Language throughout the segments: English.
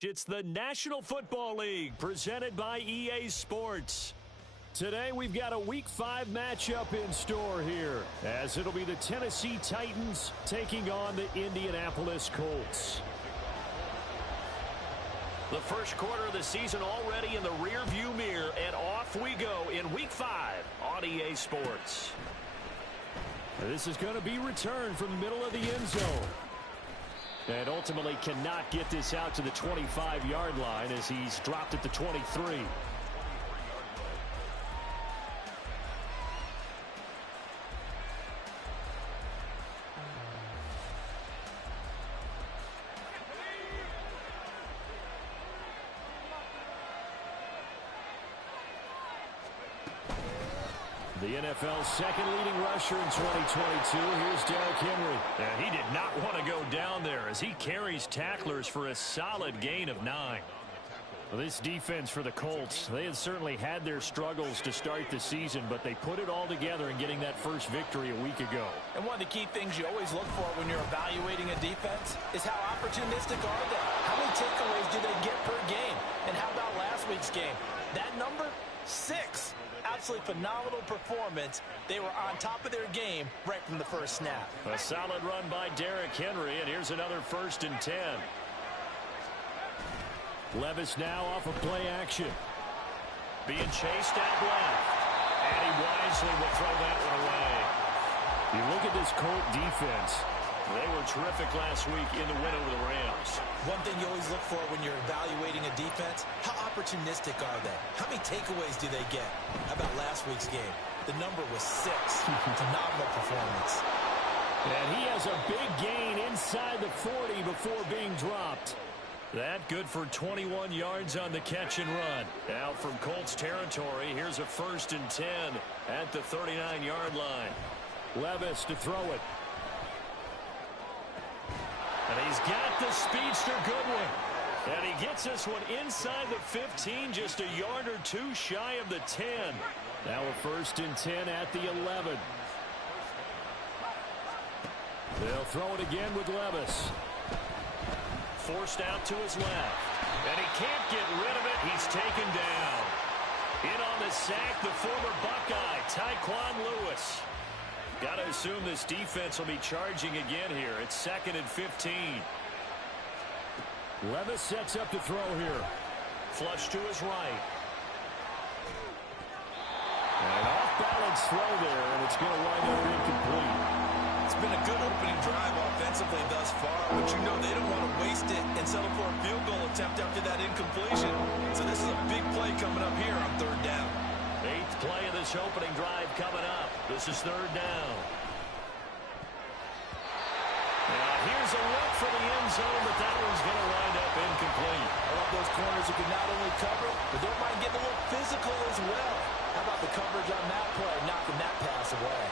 It's the National Football League presented by EA Sports. Today we've got a Week 5 matchup in store here, as it'll be the Tennessee Titans taking on the Indianapolis Colts. The first quarter of the season already in the rearview mirror, and off we go in Week 5 on EA Sports. This is going to be returned from the middle of the end zone. And ultimately cannot get this out to the 25-yard line as he's dropped at the 23. The NFL's second leading rusher in 2022. Here's Derrick Henry. And he did not want to go down there as he carries tacklers for a solid gain of 9. Well, this defense for the Colts, they had certainly had their struggles to start the season, but they put it all together in getting that first victory a week ago. And one of the key things you always look for when you're evaluating a defense is how opportunistic are they? How many takeaways do they get per game? And how about last week's game? That number? 6. Absolutely phenomenal performance. They were on top of their game right from the first snap. A solid run by Derrick Henry, and here's another 1st and 10. Levis now off of play action. Being chased out left. And he wisely will throw that one away. You look at this Colt defense. They were terrific last week in the win over the Rams. One thing you always look for when you're evaluating a defense, how opportunistic are they? How many takeaways do they get? How about last week's game? The number was 6. Phenomenal performance. And he has a big gain inside the 40 before being dropped. That good for 21 yards on the catch and run. Now from Colts territory, here's a 1st and 10 at the 39-yard line. Levis to throw it. And he's got the speedster Goodwin. And he gets this one inside the 15, just a yard or two shy of the 10. Now a 1st and 10 at the 11. They'll throw it again with Levis. Forced out to his left. And he can't get rid of it. He's taken down. In on the sack, the former Buckeye, Tyquan Lewis. Got to assume this defense will be charging again here. It's 2nd and 15. Levis sets up to throw here. Flush to his right. An off-balance throw there, and it's going to wind up incomplete. It's been a good opening drive offensively thus far, but you know they don't want to waste it and settle for a field goal attempt after that incompletion. So this is a big play coming up here on 3rd down. 8th play of this opening drive coming up. This is 3rd down. Now here's a look for the end zone, but that one's going to wind up incomplete. I love those corners who can not only cover, but don't mind getting a little physical as well. How about the coverage on that play, knocking that pass away?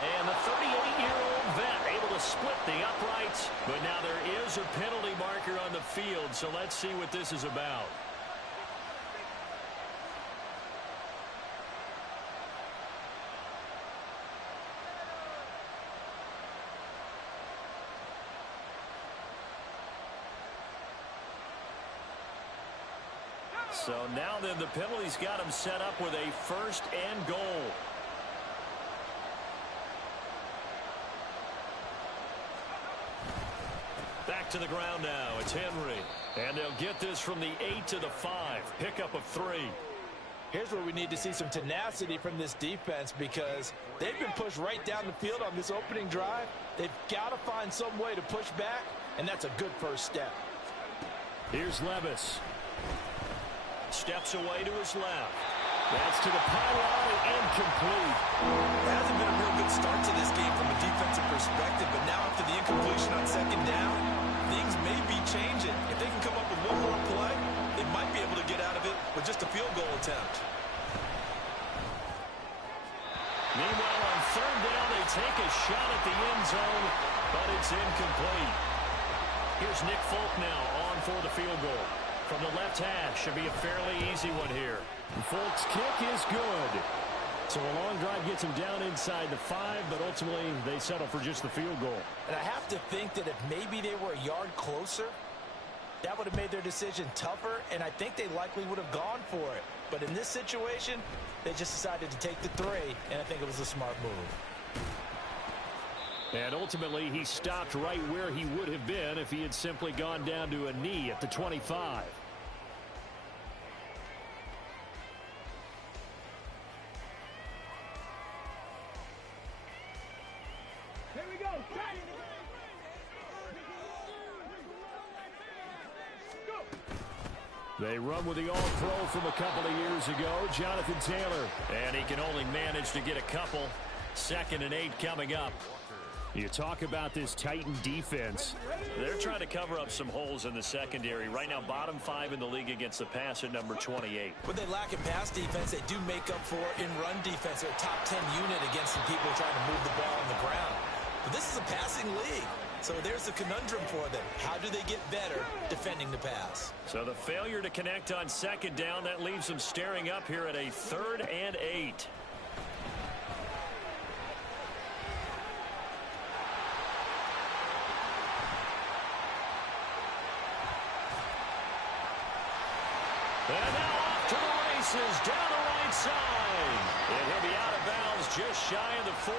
And the 38-year-old vet able to split the uprights, but now there is a penalty marker on the field, so let's see what this is about. So now then the penalty's got him set up with a 1st and goal. Back to the ground now. It's Henry. And they'll get this from the 8 to the 5. Pickup of 3. Here's where we need to see some tenacity from this defense because they've been pushed right down the field on this opening drive. They've got to find some way to push back, and that's a good first step. Here's Levis. Steps away to his left. That's to the pylon and incomplete. It hasn't been a real good start to this game from a defensive perspective, but now after the incompletion on 2nd down, things may be changing. If they can come up with one more play, they might be able to get out of it with just a field goal attempt. Meanwhile, on 3rd down, they take a shot at the end zone, but it's incomplete. Here's Nick Folk now on for the field goal. From the left hash, should be a fairly easy one here. Folk's kick is good. So a long drive gets them down inside the 5, but ultimately they settle for just the field goal. And I have to think that if maybe they were a yard closer, that would have made their decision tougher, and I think they likely would have gone for it. But in this situation, they just decided to take the 3, and I think it was a smart move. And ultimately, he stopped right where he would have been if he had simply gone down to a knee at the 25. Here we go. They run with the all-pro from a couple of years ago, Jonathan Taylor. And he can only manage to get a couple. 2nd and 8 coming up. You talk about this Titan defense. They're trying to cover up some holes in the secondary. Right now, bottom 5 in the league against the pass at number 28. When they lack in pass defense, they do make up for in run defense. They're a top 10 unit against the people trying to move the ball on the ground. But this is a passing league. So there's the conundrum for them. How do they get better defending the pass? So the failure to connect on 2nd down, that leaves them staring up here at a 3rd and 8. And now off to the races, down the right side. And he'll be out of bounds just shy of the 40.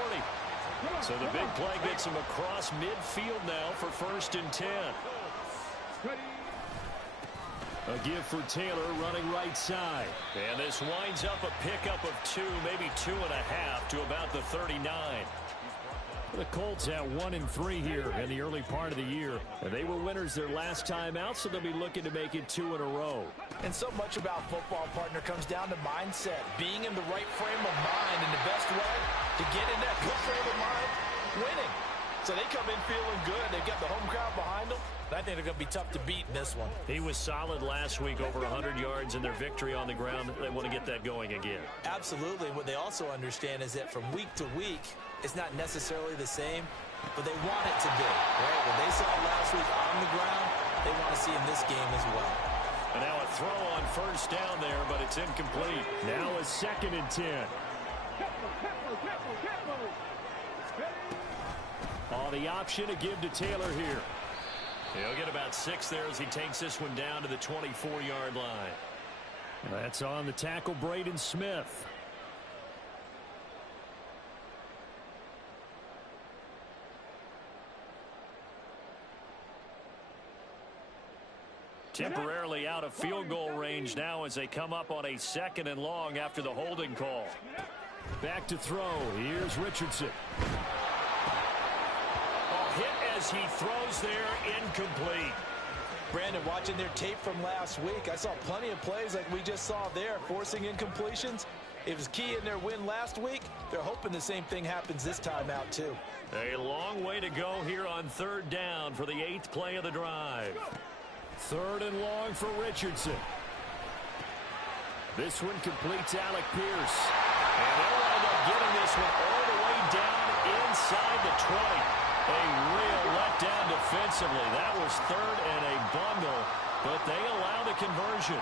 So the big play gets him across midfield now for 1st and 10. A give for Taylor running right side. And this winds up a pickup of 2, maybe 2.5 to about the 39. The Colts at 1-3 here in the early part of the year. And they were winners their last time out, so they'll be looking to make it 2 in a row. And so much about football, partner, comes down to mindset. Being in the right frame of mind, and the best way to get in that good frame of mind, winning. So they come in feeling good. They've got the home crowd behind them. And I think they're going to be tough to beat in this one. He was solid last week, over 100 yards in their victory on the ground. They want to get that going again. Absolutely. What they also understand is that from week to week, it's not necessarily the same, but they want it to be. Right? What they saw last week on the ground, they want to see in this game as well. And now a throw on 1st down there, but it's incomplete. Now a 2nd and 10. On the option to give to Taylor here. He'll get about 6 there as he takes this one down to the 24-yard line. That's on the tackle, Braden Smith. Temporarily out of field goal range now as they come up on a 2nd and long after the holding call. Back to throw. Here's Richardson. Hit as he throws there, incomplete. Brandon, watching their tape from last week, I saw plenty of plays like we just saw there, forcing incompletions. It was key in their win last week. They're hoping the same thing happens this time out, too. A long way to go here on 3rd down for the 8th play of the drive. 3rd and long for Richardson. This one completes Alec Pierce. And they'll wind up getting this one all the way down inside the 20. A real letdown defensively. That was 3rd and a bundle, but they allow the conversion.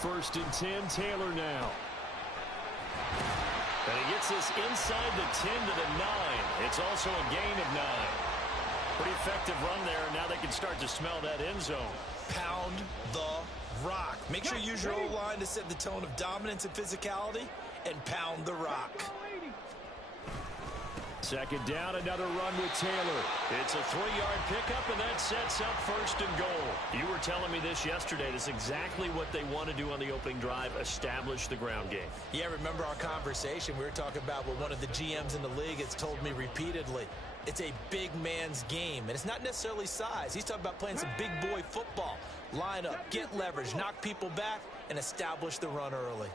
First and 10, Taylor now. And he gets this inside the 10 to the 9. It's also a gain of 9. Pretty effective run there. Now they can start to smell that end zone. Pound the rock. Make sure you use your O-line to set the tone of dominance and physicality, and pound the rock. 2nd down, another run with Taylor. It's a 3-yard pickup, and that sets up 1st and goal. You were telling me this yesterday. This is exactly what they want to do on the opening drive, establish the ground game. Yeah, remember our conversation? We were talking about what one of the GMs in the league has told me repeatedly. It's a big man's game, and it's not necessarily size. He's talking about playing some big boy football. Line up, get leverage, knock people back, and establish the run early.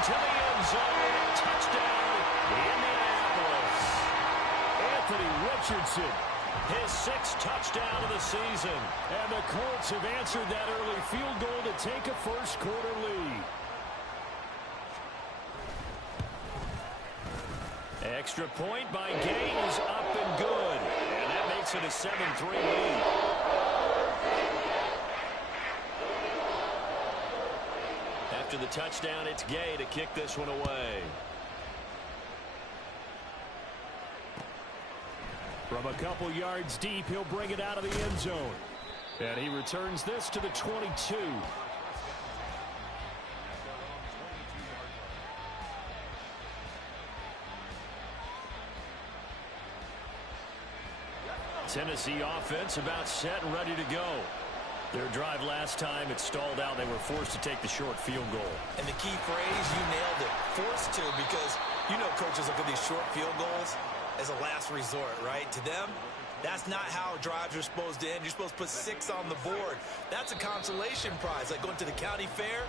To the end zone. Touchdown, Indianapolis. Anthony Richardson, his 6th touchdown of the season. And the Colts have answered that early field goal to take a first-quarter lead. Extra point by Gay is up and good. makes it a 7-3 lead. After the touchdown, it's Gay to kick this one away. From a couple yards deep, he'll bring it out of the end zone. And he returns this to the 22. Tennessee offense about set and ready to go. Their drive last time, it stalled out. They were forced to take the short field goal. And the key phrase, you nailed it, forced to, because you know coaches look at these short field goals as a last resort, right? To them, that's not how drives are supposed to end. You're supposed to put 6 on the board. That's a consolation prize, like going to the county fair.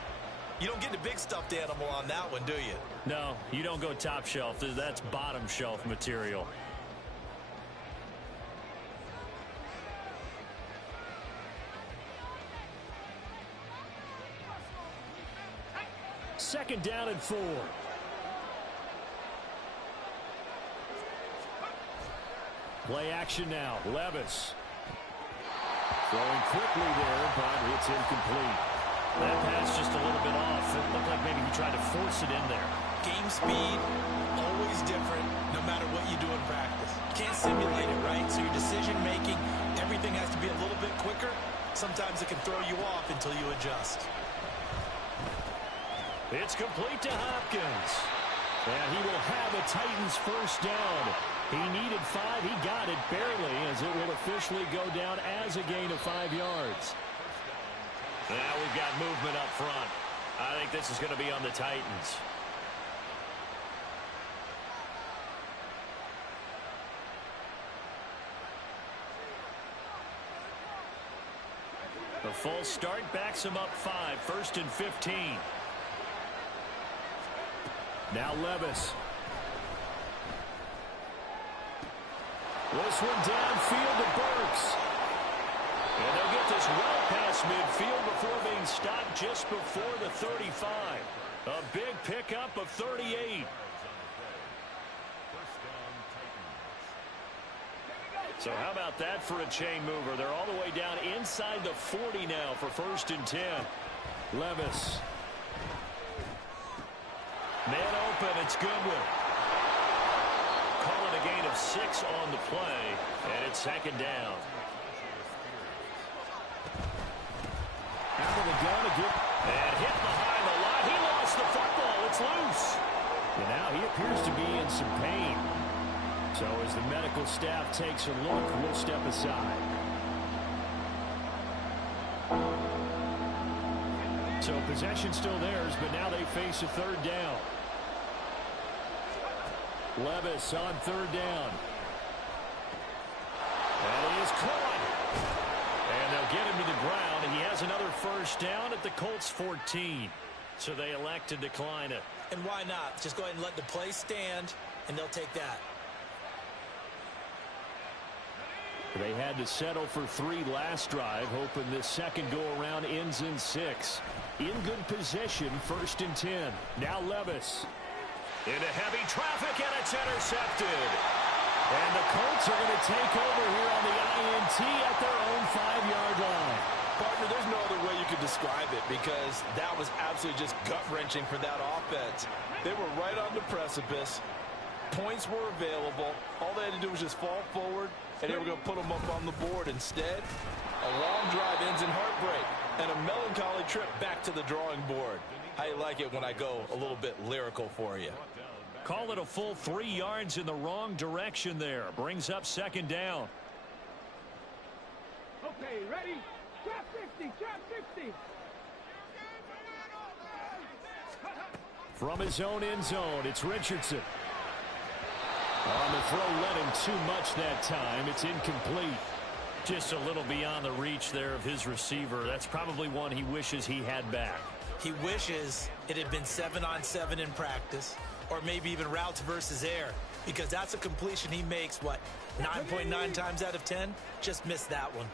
You don't get the big stuffed animal on that one, do you? No, you don't go top shelf. That's bottom shelf material. Second down and 4. Play action now. Levis. Throwing quickly there, but it's incomplete. That pass just a little bit off. It looked like maybe he tried to force it in there. Game speed, always different, no matter what you do in practice. You can't simulate it, right? So your decision-making, everything has to be a little bit quicker. Sometimes it can throw you off until you adjust. It's complete to Hopkins. And he will have a Titans first down. He needed 5. He got it barely, as it will officially go down as a gain of 5 yards. Now we've got movement up front. I think this is going to be on the Titans. The false start backs him up 5. First and 15. Now Levis. This one downfield to Burks. And they'll get this well past midfield before being stopped just before the 35. A big pickup of 38. So how about that for a chain mover? They're all the way down inside the 40 now for first and 10. Levis. Man open, it's Goodwin. Call it a gain of 6 on the play, and it's second down. Out of the gun again, and hit behind the line. He lost the football. It's loose. And now he appears to be in some pain. So as the medical staff takes a look, we'll step aside. So possession still theirs, but now they face a third down. Levis on third down. And he is caught. And they'll get him to the ground. And he has another first down at the Colts 14. So they elect to decline it. And why not? Just go ahead and let the play stand, and they'll take that. They had to settle for 3 last drive, hoping this second go-around ends in 6. In good position, first and 10. Now Levis. Into heavy traffic, and it's intercepted. And the Colts are going to take over here on the INT at their own 5-yard line. Partner, there's no other way you could describe it, because that was absolutely just gut-wrenching for that offense. They were right on the precipice. Points were available. All they had to do was just fall forward, and they were going to put them up on the board. Instead, a long drive ends in heartbreak and a melancholy trip back to the drawing board. How you like it when I go a little bit lyrical for you? Call it a full 3 yards in the wrong direction there. Brings up second down. Okay, ready? Trap 50, trap 50. From his own end zone, it's Richardson. On the throw, led him too much that time. It's incomplete. Just a little beyond the reach there of his receiver. That's probably one he wishes he had back. He wishes it had been 7-on-7 in practice, or maybe even routes versus air, because that's a completion he makes, what, 9.9 times out of 10? Just missed that one.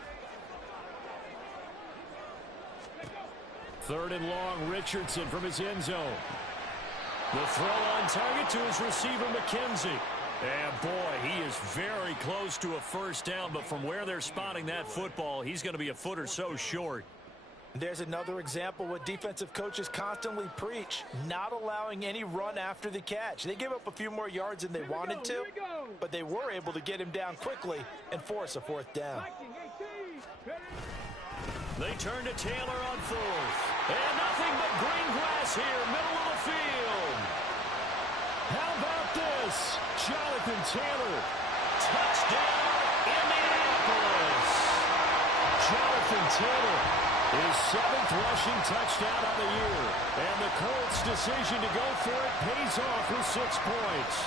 Third and long, Richardson from his end zone. The throw on target to his receiver, McKenzie. And boy, he is very close to a first down, but from where they're spotting that football, he's going to be a foot or so short. There's another example what defensive coaches constantly preach, not allowing any run after the catch. They gave up a few more yards than they wanted to, but they were able to get him down quickly and force a fourth down. They turn to Taylor on fourth. And nothing but green grass here, middle of the field. How about this? Jonathan Taylor. Touchdown, Indianapolis. Jonathan Taylor, his 7th rushing touchdown on the year. And the Colts' decision to go for it pays off with 6 points.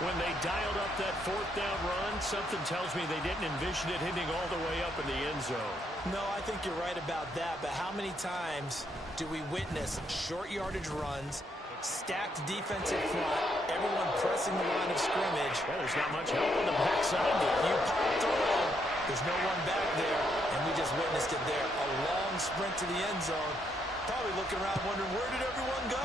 When they dialed up that fourth down run, something tells me they didn't envision it hitting all the way up in the end zone. No, I think you're right about that, but how many times do we witness short yardage runs, stacked defensive front, everyone pressing the line of scrimmage? Well, there's not much help on the backside there. You pop through, there's no one back there, and we just witnessed it there. A long sprint to the end zone, probably looking around wondering, where did everyone go?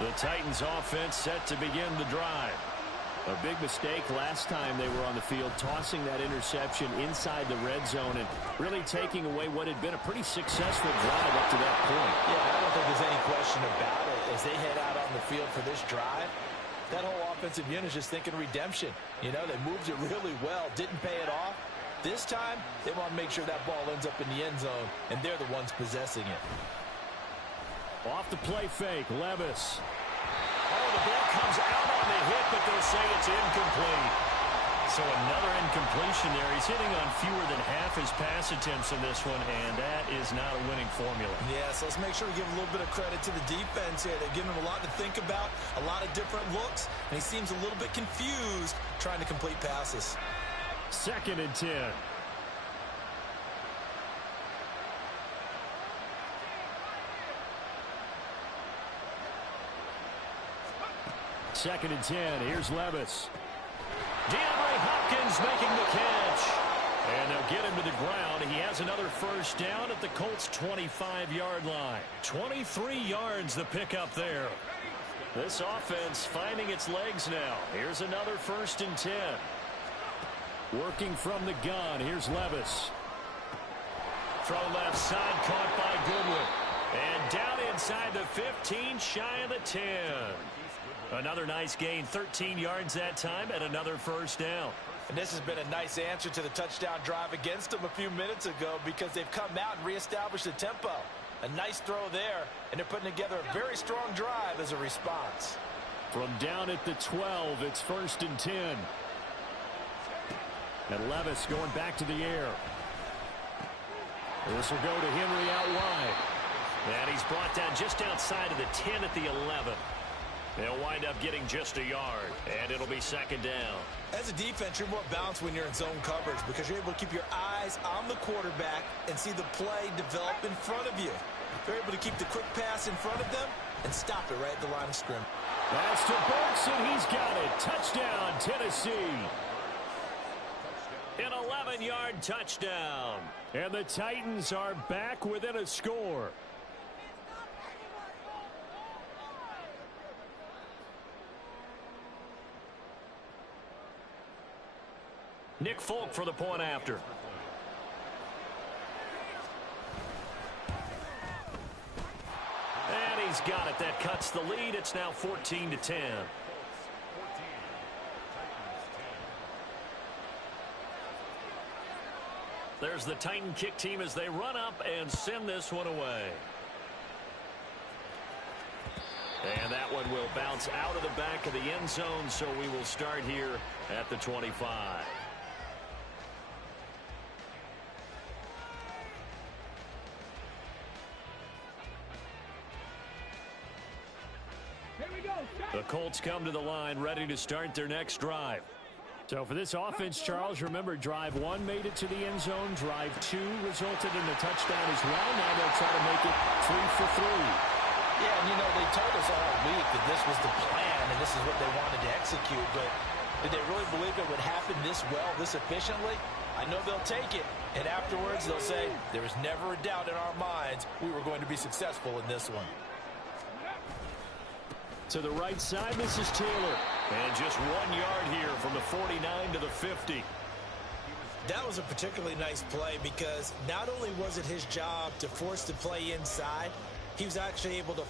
The Titans offense set to begin the drive. A big mistake last time they were on the field, tossing that interception inside the red zone and really taking away what had been a pretty successful drive up to that point. Yeah, I don't think there's any question about it. As they head out on the field for this drive, that whole offensive unit is just thinking redemption. You know, they moved it really well, didn't pay it off. This time, they want to make sure that ball ends up in the end zone, and they're the ones possessing it. Off the play fake, Levis. Oh, the ball comes out on the hit, but they'll say it's incomplete. So another incompletion there. He's hitting on fewer than half his pass attempts in this one, and that is not a winning formula. Yeah, so let's make sure we give a little bit of credit to the defense here. They're giving him a lot to think about, a lot of different looks, and he seems a little bit confused trying to complete passes. 2nd and 10. Second and 10. Here's Levis. DeAndre Hopkins making the catch. And they'll get him to the ground. He has another first down at the Colts' 25-yard line. 23 yards the pickup there. This offense finding its legs now. Here's another 1st and 10. Working from the gun. Here's Levis. Throw left side caught by Goodwin. And down inside the 15, shy of the 10. Another nice gain, 13 yards that time, and another first down. And this has been a nice answer to the touchdown drive against them a few minutes ago because they've come out and reestablished the tempo. A nice throw there, and they're putting together a very strong drive as a response. From down at the 12, it's 1st and 10. And Levis going back to the air. This will go to Henry out wide. And he's brought down just outside of the 10 at the 11. They'll wind up getting just a yard, and it'll be 2nd down. As a defense, you're more balanced when you're in zone coverage because you're able to keep your eyes on the quarterback and see the play develop in front of you. They're able to keep the quick pass in front of them and stop it right at the line of scrimmage. Pass to Burks, and he's got it. Touchdown, Tennessee. An 11-yard touchdown. And the Titans are back within a score. Nick Folk for the point after. And he's got it. That cuts the lead. It's now 14-10. There's the Titan kick team as they run up and send this one away. And that one will bounce out of the back of the end zone, so we will start here at the 25. The Colts come to the line ready to start their next drive. So for this offense, Charles, remember drive 1 made it to the end zone. Drive 2 resulted in a touchdown as well. Now they'll try to make it 3 for 3. Yeah, and you know, they told us all week that this was the plan and this is what they wanted to execute, but Did they really believe it would happen this well, this efficiently? I know they'll take it, and afterwards they'll say, there was never a doubt in our minds we were going to be successful in this one. To the right side, this is Taylor. And just 1 yard here from the 49 to the 50. That was a particularly nice play because not only was it his job to force the play inside, he was actually able to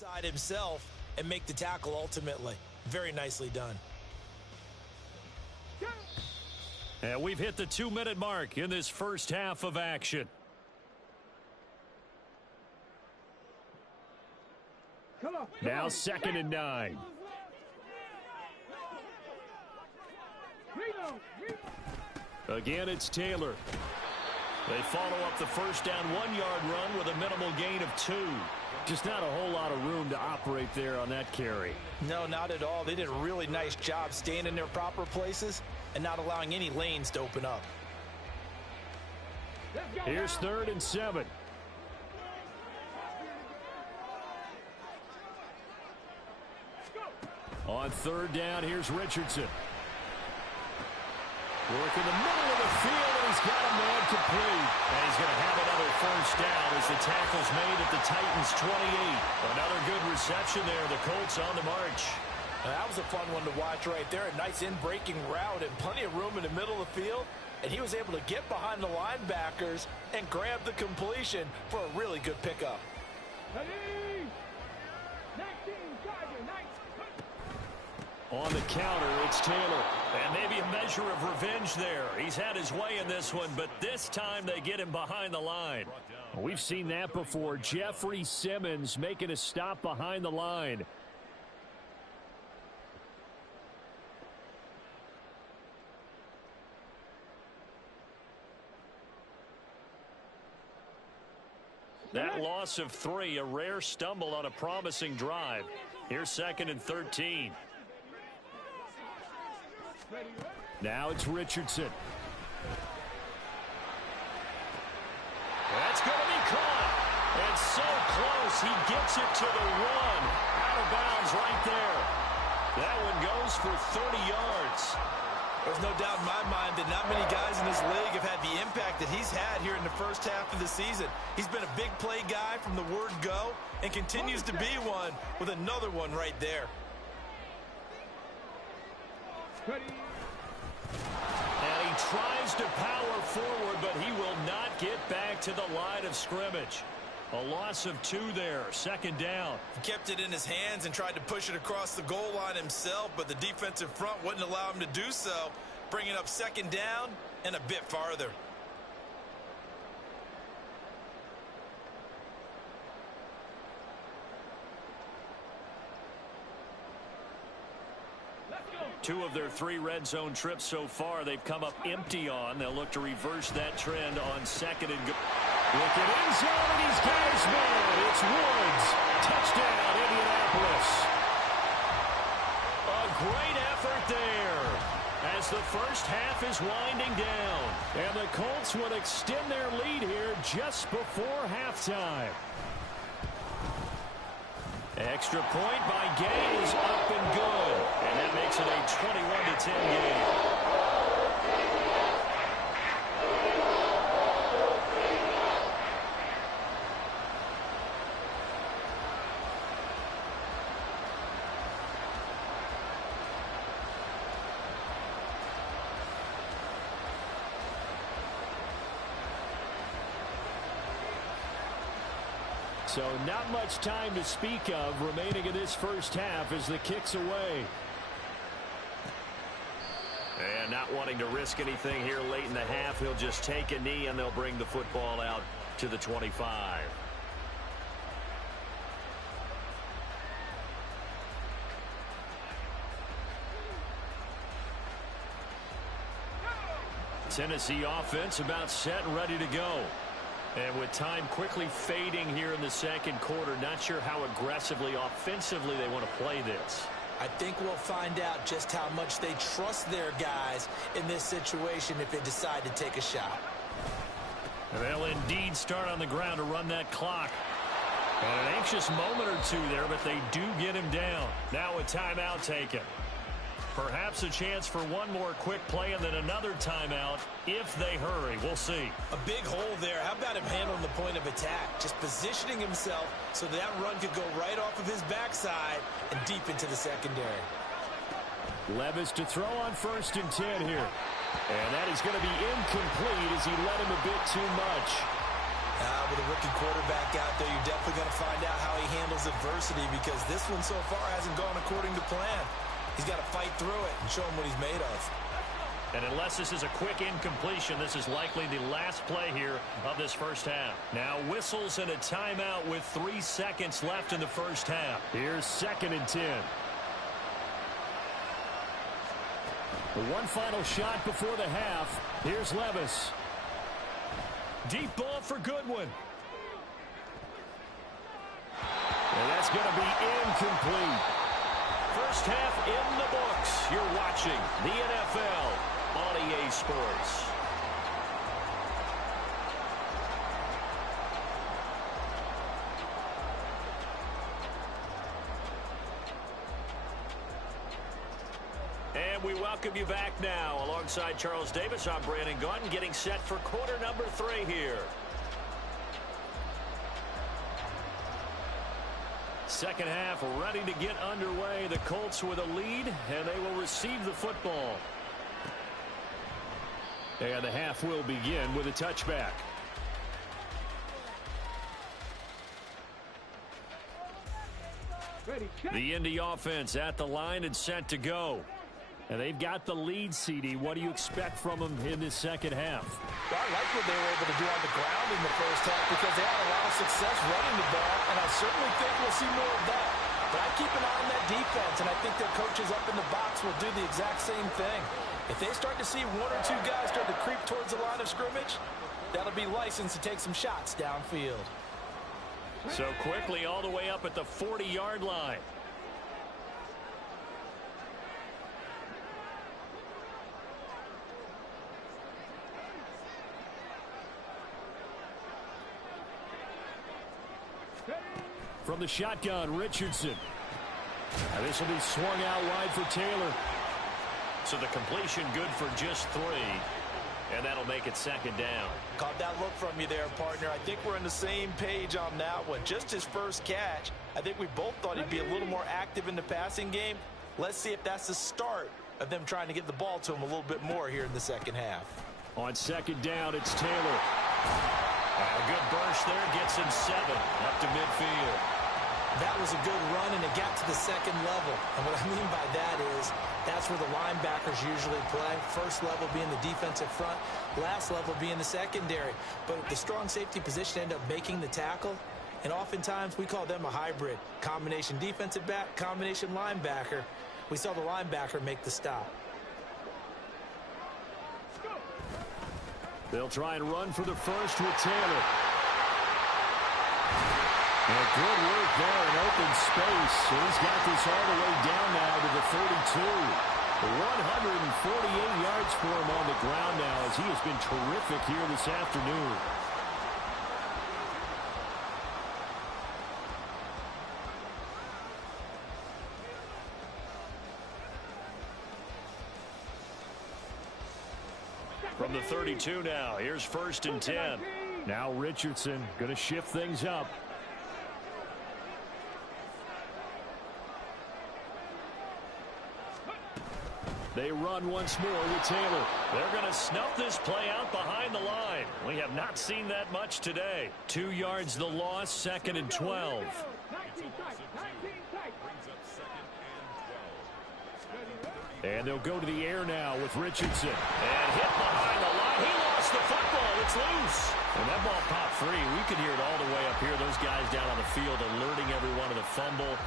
inside himself and make the tackle ultimately. Very nicely done. And we've hit the 2-minute mark in this first half of action. Now 2nd and 9. Again, it's Taylor. They follow up the first down 1-yard run with a minimal gain of 2. Just not a whole lot of room to operate there on that carry. No, not at all. They did a really nice job staying in their proper places and not allowing any lanes to open up. Here's 3rd and 7. On 3rd down, here's Richardson. Work in the middle of the field, and he's got a man complete. And he's going to have another first down as the tackle's made at the Titans' 28. Another good reception there. The Colts on the march. That was a fun one to watch right there. A nice in-breaking route and plenty of room in the middle of the field. And he was able to get behind the linebackers and grab the completion for a really good pickup. On the counter, it's Taylor. And maybe a measure of revenge there. He's had his way in this one, but this time they get him behind the line. We've seen that before. Jeffrey Simmons making a stop behind the line. That loss of 3, a rare stumble on a promising drive. Here's 2nd and 13. Now it's Richardson. That's going to be caught. And so close, he gets it to the 1. Out of bounds right there. That one goes for 30 yards. There's no doubt in my mind that not many guys in this league have had the impact that he's had here in the first half of the season. He's been a big play guy from the word go and continues to be one with another one right there. And he tries to power forward, but he will not get back to the line of scrimmage. A loss of 2 there, 2nd down. He kept it in his hands and tried to push it across the goal line himself, but the defensive front wouldn't allow him to do so, bringing up 2nd down and a bit farther. Two of their 3 red zone trips so far, they've come up empty on. They'll look to reverse that trend on 2nd and go. Look at end zone, and he's got his man. It's Woods. Touchdown, Indianapolis. A great effort there as the first half is winding down. And the Colts would extend their lead here just before halftime. Extra point by Gay is up and good. And that makes it a 21-10 game. So not much time to speak of remaining in this first half as the kick's away. And not wanting to risk anything here late in the half, he'll just take a knee and they'll bring the football out to the 25. Tennessee offense about set and ready to go. And with time quickly fading here in the second quarter, not sure how aggressively, offensively they want to play this. I think we'll find out just how much they trust their guys in this situation if they decide to take a shot. And they'll indeed start on the ground to run that clock. And an anxious moment or two there, but they do get him down. Now a timeout taken. Perhaps a chance for one more quick play and then another timeout if they hurry. We'll see. A big hole there. How about him handling the point of attack? Just positioning himself so that run could go right off of his backside and deep into the secondary. Levis to throw on 1st and 10 here. And that is going to be incomplete as he led him a bit too much. With a rookie quarterback out there, you're definitely going to find out how he handles adversity because this one so far hasn't gone according to plan. He's got to fight through it and show him what he's made of. And unless this is a quick incompletion, this is likely the last play here of this first half. Now whistles and a timeout with 3 seconds left in the first half. Here's 2nd and 10. The one final shot before the half. Here's Levis. Deep ball for Goodwin. And that's going to be incomplete. First half in the books. You're watching the NFL on EA Sports. And we welcome you back now. Alongside Charles Davis, I'm Brandon Gunn, getting set for quarter number 3 here. Second half ready to get underway. The Colts with a lead, and they will receive the football. And the half will begin with a touchback. The Indy offense at the line and set to go. And they've got the lead, CD. What do you expect from them in this second half? Well, I like what they were able to do on the ground in the first half because they had a lot of success running the ball, and I certainly think we'll see more of that. But I keep an eye on that defense, and I think their coaches up in the box will do the exact same thing. If they start to see 1 or 2 guys start to creep towards the line of scrimmage, that'll be licensed to take some shots downfield. So quickly all the way up at the 40-yard line. From the shotgun, Richardson. Now this will be swung out wide for Taylor. So the completion good for just 3. And that'll make it 2nd down. Caught that look from you there, partner. I think we're on the same page on that one. Just his first catch. I think we both thought he'd be a little more active in the passing game. Let's see if that's the start of them trying to get the ball to him a little bit more here in the second half. On 2nd down, it's Taylor. A good burst there, gets him 7 up to midfield. That was a good run, and it got to the 2nd level. And what I mean by that is that's where the linebackers usually play. First level being the defensive front, last level being the secondary. But the strong safety position ended up making the tackle, and oftentimes we call them a hybrid. Combination defensive back, combination linebacker. We saw the linebacker make the stop. They'll try and run for the first with Taylor. And good work there in open space. So he's got this all the way down now to the 32. 148 yards for him on the ground now as he has been terrific here this afternoon. From the 32 now, here's 1st and 10. Now Richardson going to shift things up. They run once more with Taylor. They're going to snuff this play out behind the line. We have not seen that much today. 2 yards the loss, 2nd and 12. And they'll go to the air now with Richardson. And hit behind the line. He lost the football. It's loose. And that ball popped free. We could hear it all the way up here. Those guys down on the field alerting everyone of the fumble.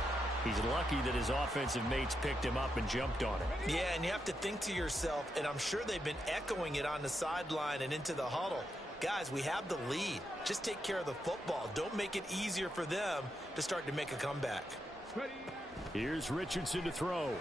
He's lucky that his offensive mates picked him up and jumped on him. Yeah, and you have to think to yourself, and I'm sure they've been echoing it on the sideline and into the huddle. Guys, we have the lead. Just take care of the football. Don't make it easier for them to start to make a comeback. Here's Richardson to throw.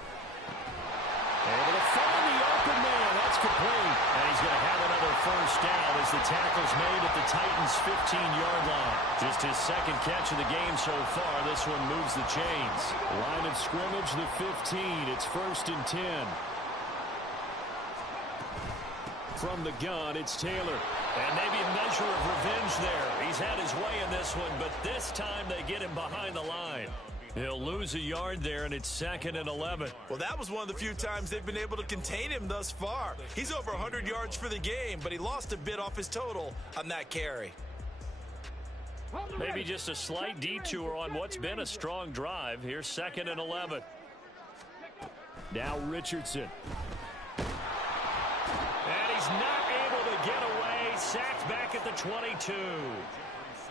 Able to find the open man. That's complete. And he's going to have another first down as the tackle's made at the Titans' 15-yard line. Just his 2nd catch of the game so far. This one moves the chains. Line of scrimmage, the 15. It's 1st and 10. From the gun, it's Taylor. And maybe a measure of revenge there. He's had his way in this one, but this time they get him behind the line. He'll lose a yard there, and it's 2nd and 11. Well, that was one of the few times they've been able to contain him thus far. He's over 100 yards for the game, but he lost a bit off his total on that carry. Maybe just a slight detour on what's been a strong drive. Here's 2nd and 11. Now Richardson. And he's not able to get away. Sacked back at the 22.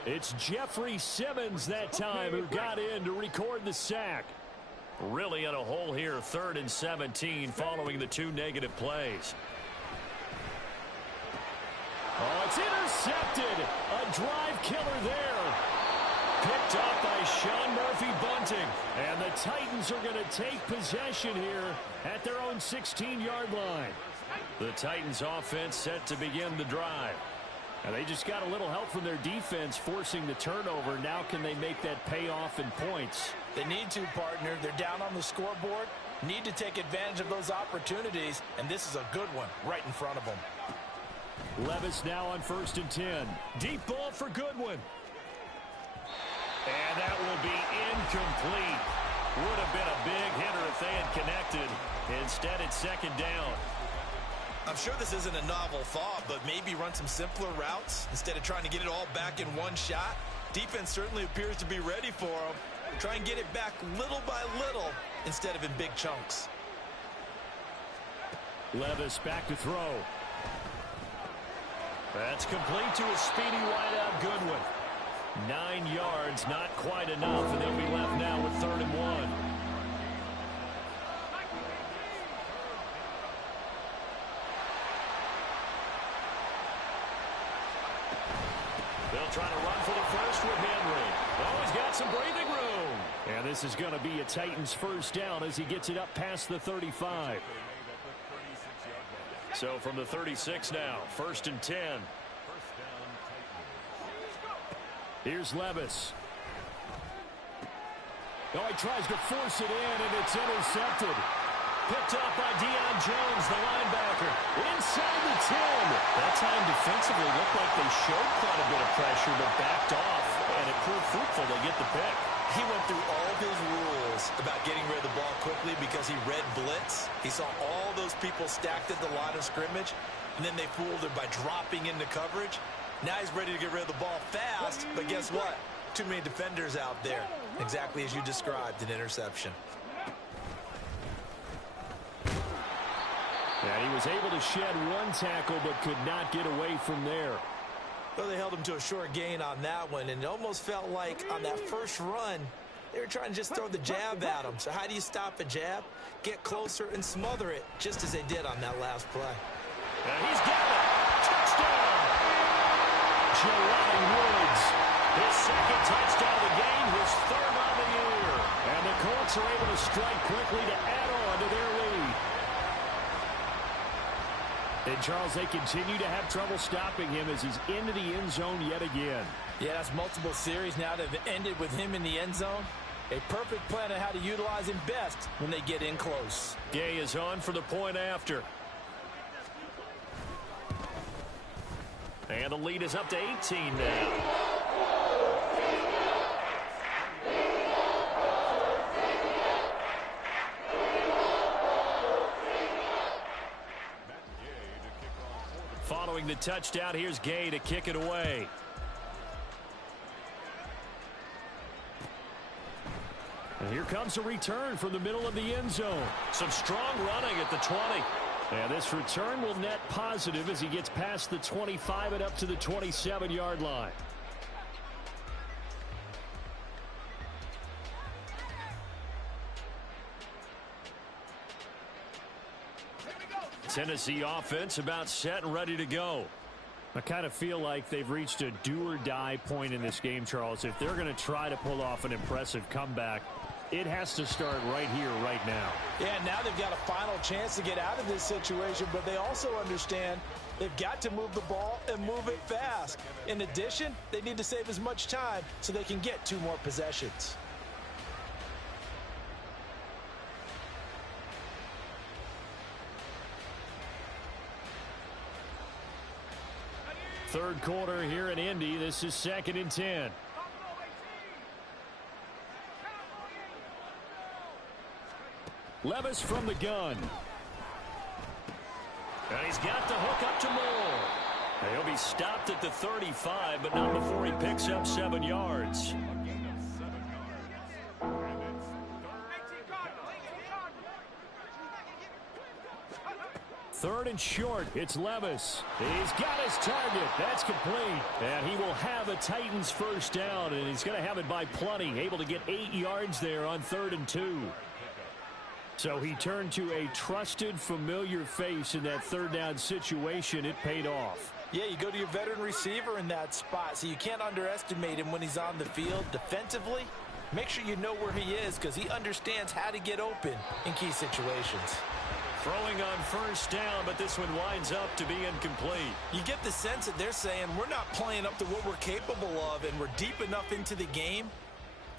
It's Jeffrey Simmons that time who got in to record the sack. Really in a hole here, 3rd and 17 following the 2 negative plays. Oh, it's intercepted. A drive killer there. Picked up by Sean Murphy-Bunting. And the Titans are going to take possession here at their own 16-yard line. The Titans offense set to begin the drive. And they just got a little help from their defense forcing the turnover. Now can they make that pay off in points? They need to, partner. They're down on the scoreboard. Need to take advantage of those opportunities. And this is a good one right in front of them. Levis now on 1st and 10. Deep ball for Goodwin. And that will be incomplete. Would have been a big hitter if they had connected. Instead, it's 2nd down. I'm sure this isn't a novel thought, but maybe run some simpler routes instead of trying to get it all back in one shot. Defense certainly appears to be ready for them. Try and get it back little by little instead of in big chunks. Levis back to throw. That's complete to a speedy wideout Goodwin. 9 yards, not quite enough, and they'll be left now with 3rd and 1. They'll try to run for the first with Henry. Oh, he's got some breathing room. And this is going to be a Titans first down as he gets it up past the 35. So from the 36 now, 1st and 10. Here's Levis. Oh, he tries to force it in, and it's intercepted. Picked up by Deion Jones, the linebacker. Inside the 10. That time defensively looked like they showed quite a bit of pressure, but backed off, and it proved fruitful. They get the pick. He went through all of his rules about getting rid of the ball quickly because he read blitz. He saw all those people stacked at the line of scrimmage, and then they fooled him by dropping into coverage. Now he's ready to get rid of the ball fast, but guess what? Too many defenders out there. Exactly as you described, an interception. And he was able to shed one tackle but could not get away from there. Well, they held him to a short gain on that one, and it almost felt like on that first run, they were trying to just throw the jab at him. So how do you stop a jab? Get closer and smother it, just as they did on that last play. And he's got it. Touchdown! Jelani Woods. His 2nd touchdown of the game, his 3rd on the year. And the Colts are able to strike quickly to add on to their lead. And, Charles, they continue to have trouble stopping him as he's into the end zone yet again. Yeah, that's multiple series now that have ended with him in the end zone. A perfect plan on how to utilize him best when they get in close. Gay is on for the point after. And the lead is up to 18 now. the touchdown. Here's Gay to kick it away. And here comes a return from the middle of the end zone. Some strong running at the 20. And this return will net positive as he gets past the 25 and up to the 27-yard line. Tennessee offense about set and ready to go. I kind of feel like they've reached a do-or-die point in this game, Charles. If they're going to try to pull off an impressive comeback, it has to start right here, right now. Yeah, now they've got a final chance to get out of this situation, but they also understand they've got to move the ball and move it fast. In addition, they need to save as much time so they can get 2 more possessions. Third quarter here in Indy. This is 2nd and 10. Levis from the gun. And he's got the hook up to Moore. He'll be stopped at the 35, but not before he picks up 7 yards. Third and short. It's Levis. He's got his target. That's complete. And he will have a Titans first down, and he's going to have it by plenty. Able to get 8 yards there on 3rd and 2. So he turned to a trusted, familiar face in that 3rd down situation. It paid off. Yeah, you go to your veteran receiver in that spot, so you can't underestimate him when he's on the field. Defensively, make sure you know where he is because he understands how to get open in key situations. Throwing on first down, but this one winds up to be incomplete. You get the sense that they're saying we're not playing up to what we're capable of, and we're deep enough into the game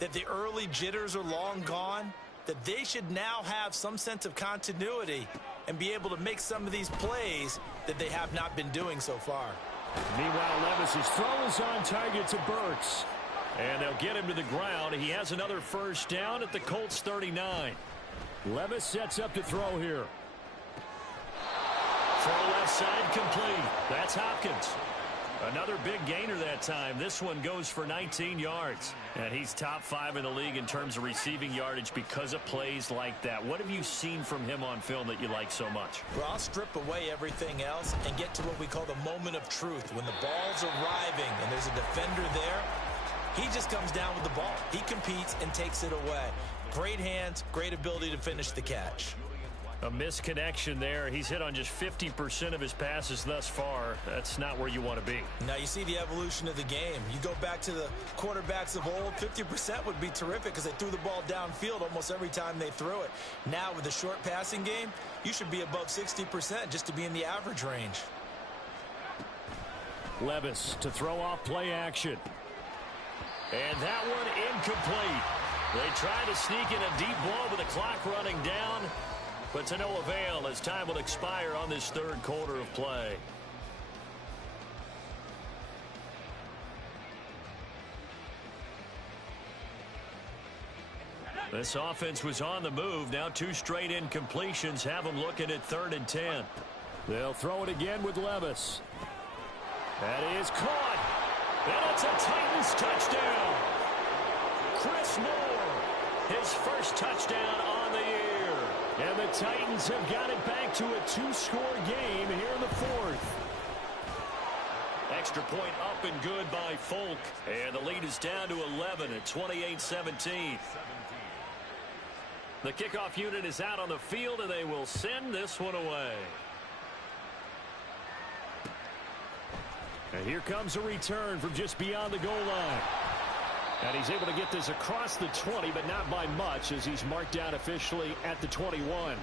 that the early jitters are long gone, that they should now have some sense of continuity and be able to make some of these plays that they have not been doing so far. Meanwhile, Levis's throw is on target to Burks. And they'll get him to the ground. He has another first down at the Colts 39. Levis sets up to throw here. Throw left side complete. That's Hopkins. Another big gainer that time. This one goes for 19 yards. And he's top 5 in the league in terms of receiving yardage because of plays like that. What have you seen from him on film that you like so much? Well, I'll strip away everything else and get to what we call the moment of truth. When the ball's arriving and there's a defender there, he just comes down with the ball. He competes and takes it away. Great hands, great ability to finish the catch. A misconnection there. He's hit on just 50% of his passes thus far. That's not where you want to be. Now you see the evolution of the game. You go back to the quarterbacks of old, 50% would be terrific because they threw the ball downfield almost every time they threw it. Now with the short passing game, you should be above 60% just to be in the average range. Levis to throw off play action. And that one incomplete. They try to sneak in a deep ball with the clock running down. But to no avail as time will expire on this third quarter of play. This offense was on the move. Now 2 straight incompletions have them looking at 3rd and 10. They'll throw it again with Levis. That is caught. And it's a Titans touchdown. Chris Moore, his first touchdown on the year. And the Titans have got it back to a 2-score game here in the 4th. Extra point up and good by Folk. And the lead is down to 11 at 28-17. The kickoff unit is out on the field, and they will send this one away. And here comes a return from just beyond the goal line. And he's able to get this across the 20, but not by much as he's marked down officially at the 21.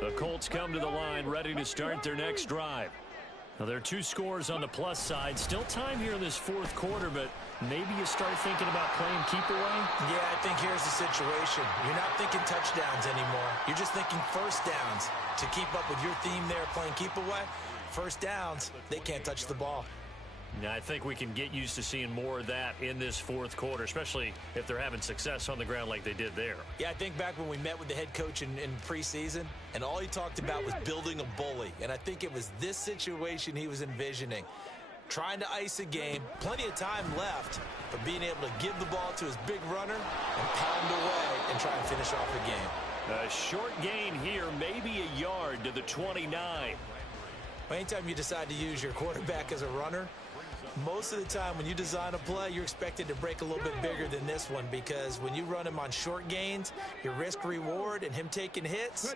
The Colts come to the line ready to start their next drive. Now, there are 2 scores on the plus side. Still time here in this 4th quarter, but maybe you start thinking about playing keep away? Yeah, I think here's the situation. You're not thinking touchdowns anymore. You're just thinking first downs. To keep up with your theme there, playing keep away, first downs, they can't touch the ball. Now, I think we can get used to seeing more of that in this fourth quarter, especially if they're having success on the ground like they did there. Yeah, I think back when we met with the head coach in preseason, and all he talked about was building a bully. And I think it was this situation he was envisioning. Trying to ice a game, plenty of time left, but being able to give the ball to his big runner and pound away and try and finish off the game. A short gain here, maybe a yard to the 29. Anytime you decide to use your quarterback as a runner, most of the time when you design a play, you're expected to break a little bit bigger than this one, because when you run him on short gains, your risk-reward and him taking hits,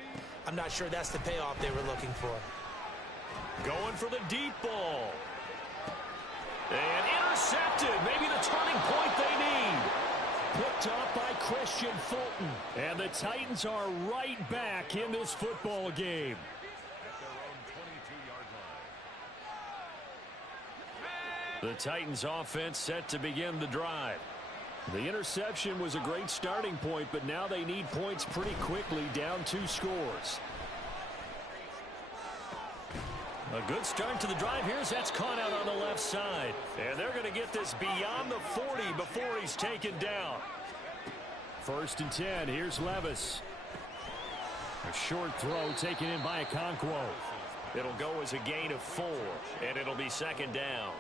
I'm not sure that's the payoff they were looking for. Going for the deep ball. And intercepted. Maybe the turning point they need. Picked off by Christian Fulton. And the Titans are right back in this football game. The Titans offense set to begin the drive. The interception was a great starting point, but now they need points pretty quickly, down 2 scores. A good start to the drive. That's caught out on the left side. And they're going to get this beyond the 40 before he's taken down. 1st and 10. Here's Levis. A short throw taken in by Okonkwo. It'll go as a gain of 4, and it'll be 2nd down.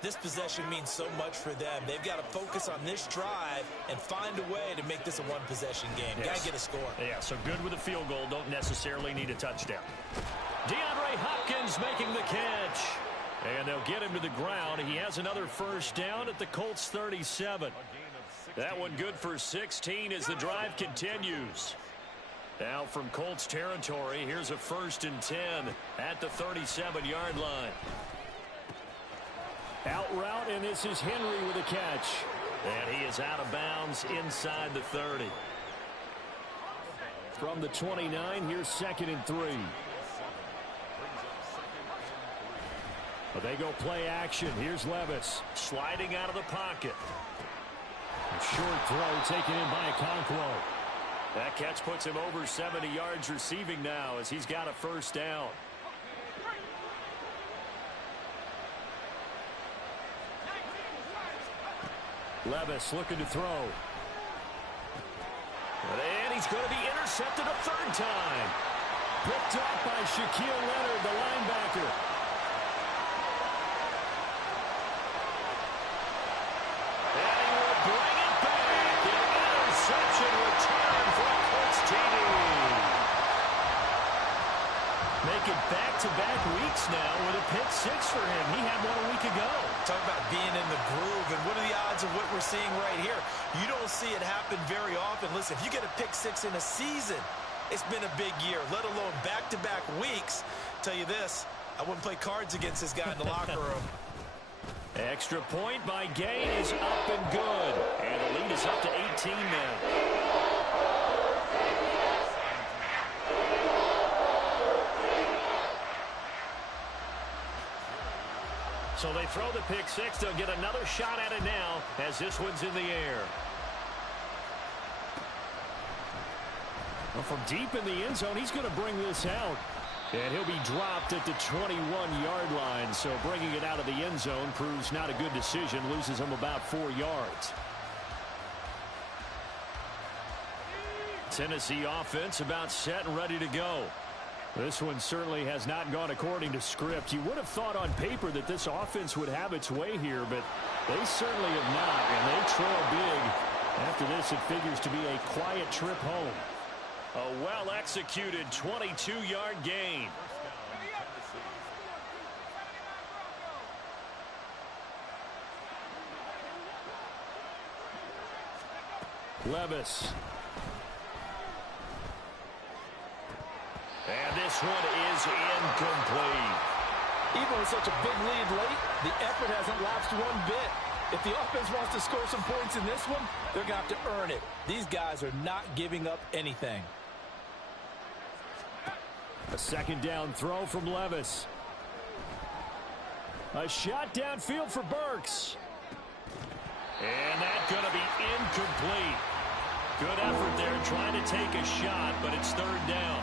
This possession means so much for them. They've got to focus on this drive and find a way to make this a one-possession game. Yes. Got to get a score. Yeah, so good with a field goal. Don't necessarily need a touchdown. DeAndre Hopkins making the catch. And they'll get him to the ground. He has another 1st down at the Colts 37. That one good for 16 as the drive continues. Now from Colts territory, here's a 1st and 10 at the 37-yard line. Out route, and this is Henry with a catch. And he is out of bounds inside the 30. From the 29, here's 2nd and 3. But they go play action. Here's Levis sliding out of the pocket. A short throw taken in by Okonkwo. That catch puts him over 70 yards receiving now as he's got a 1st down. Levis looking to throw. And he's going to be intercepted a 3rd time. Picked up by Shaquille Leonard, the linebacker. And he will bring it back. An interception return for a Colts TD. Making back-to-back weeks now with a pick 6 for him. He had one a week ago. Talk about being in the groove, and what are the odds of what we're seeing right here? You don't see it happen very often. Listen, if you get a pick 6 in a season, it's been a big year, let alone back-to-back weeks. Tell you this, I wouldn't play cards against this guy in the locker room. Extra point by Gay is up and good. And the lead is up to 18 now. So they throw the pick 6. They'll get another shot at it now as this one's in the air. Well, from deep in the end zone, he's going to bring this out. And he'll be dropped at the 21-yard line. So bringing it out of the end zone proves not a good decision. Loses him about 4 yards. Tennessee offense about set and ready to go. This one certainly has not gone according to script. You would have thought on paper that this offense would have its way here, but they certainly have not, and they trail big. After this, it figures to be a quiet trip home. A well-executed 22-yard gain. Levis. And this one is incomplete. Even with such a big lead late, the effort hasn't lapsed one bit. If the offense wants to score some points in this one, they're going to have to earn it. These guys are not giving up anything. A 2nd down throw from Levis. A shot downfield for Burks. And that's going to be incomplete. Good effort there trying to take a shot, but it's 3rd down.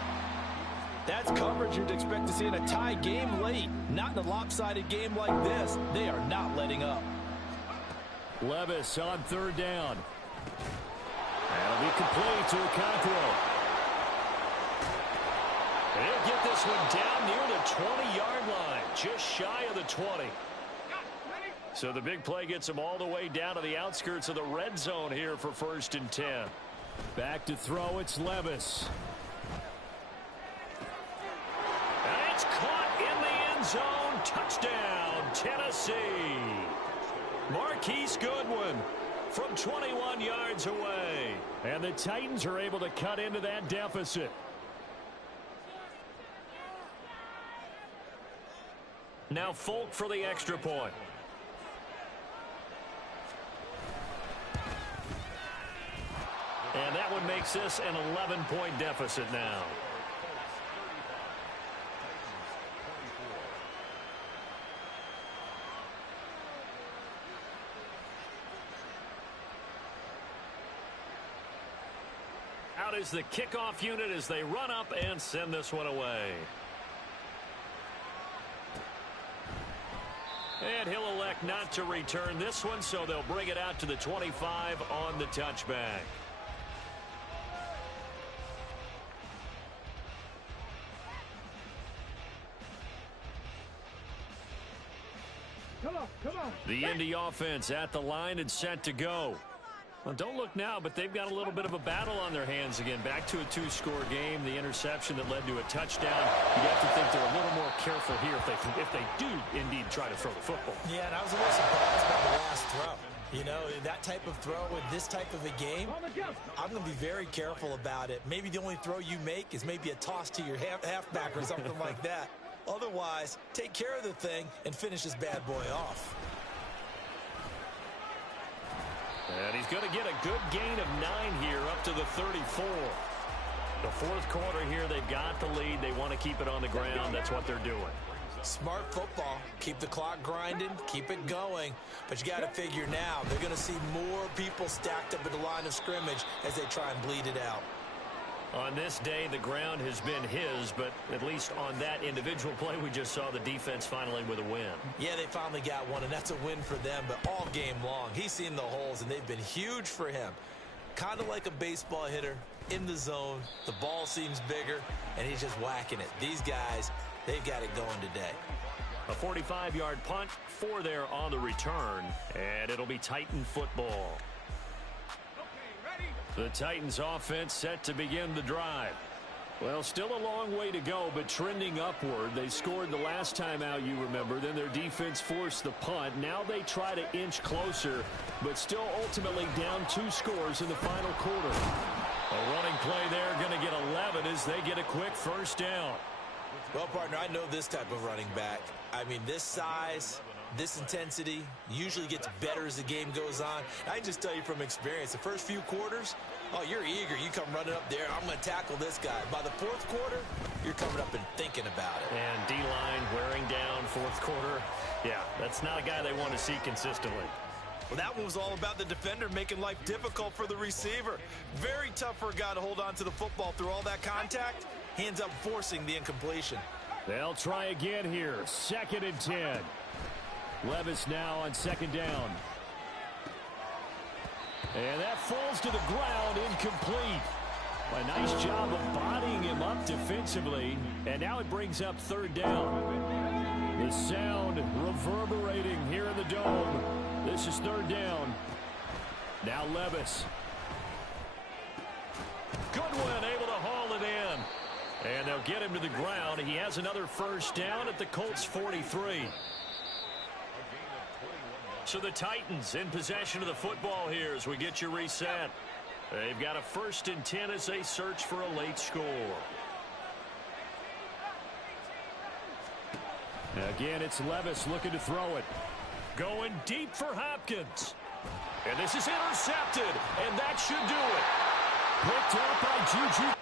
That's coverage you'd expect to see in a tie game late. Not in a lopsided game like this. They are not letting up. Levis on third down. That'll be complete to Okonkwo. He'll get this one down near the 20-yard line, just shy of the 20. So the big play gets him all the way down to the outskirts of the red zone here for 1st and 10. Back to throw, it's Levis. And it's caught in the end zone. Touchdown, Tennessee. Marquise Goodwin from 21 yards away. And the Titans are able to cut into that deficit. Now Folk for the extra point. And that one makes this an 11-point deficit now. Out is the kickoff unit as they run up and send this one away. And he'll elect not to return this one, so they'll bring it out to the 25 on the touchback. Come on. The Indy offense at the line and set to go. Well, don't look now, but they've got a little bit of a battle on their hands again. Back to a 2-score game. The interception that led to a touchdown. You'd have to think they're a little more careful here if they do indeed try to throw the football. Yeah, and I was a little surprised about the last throw. You know, that type of throw in this type of a game, I'm going to be very careful about it. Maybe the only throw you make is maybe a toss to your halfback or something like that. Otherwise, take care of the thing and finish this bad boy off. And he's going to get a good gain of 9 here up to the 34. The fourth quarter here, they've got the lead. They want to keep it on the ground. That's what they're doing. Smart football. Keep the clock grinding. Keep it going. But you got to figure now, they're going to see more people stacked up at the line of scrimmage as they try and bleed it out. On this day, the ground has been his, but at least on that individual play, we just saw the defense finally with a win. Yeah, they finally got one, and that's a win for them, but all game long, he's seen the holes, and they've been huge for him. Kind of like a baseball hitter in the zone. The ball seems bigger, and he's just whacking it. These guys, they've got it going today. A 45-yard punt, 4 there on the return, and it'll be Titan football. The Titans offense set to begin the drive. Well, still a long way to go, but trending upward. They scored the last time out, you remember. Then their defense forced the punt. Now they try to inch closer, but still ultimately down 2 scores in the final quarter. A running play there, going to get 11 as they get a quick first down. Well, partner, I know this type of running back. I mean, this size, this intensity usually gets better as the game goes on. I can just tell you from experience, the first few quarters, oh, you're eager. You come running up there, I'm going to tackle this guy. By the fourth quarter, you're coming up and thinking about it. And D-line wearing down fourth quarter. Yeah, that's not a guy they want to see consistently. Well, that one was all about the defender making life difficult for the receiver. Very tough for a guy to hold on to the football through all that contact. He ends up forcing the incompletion. They'll try again here. 2nd and 10. Levis now on 2nd down. And that falls to the ground, incomplete. A nice job of bodying him up defensively. And now it brings up 3rd down. The sound reverberating here in the dome. This is 3rd down. Now Levis. Goodwin able to haul it in. And they'll get him to the ground. He has another first down at the Colts 43. So the Titans in possession of the football here as we get you reset. They've got a 1st and 10 as they search for a late score. Again, it's Levis looking to throw it. Going deep for Hopkins. And this is intercepted, and that should do it. Picked up by Juju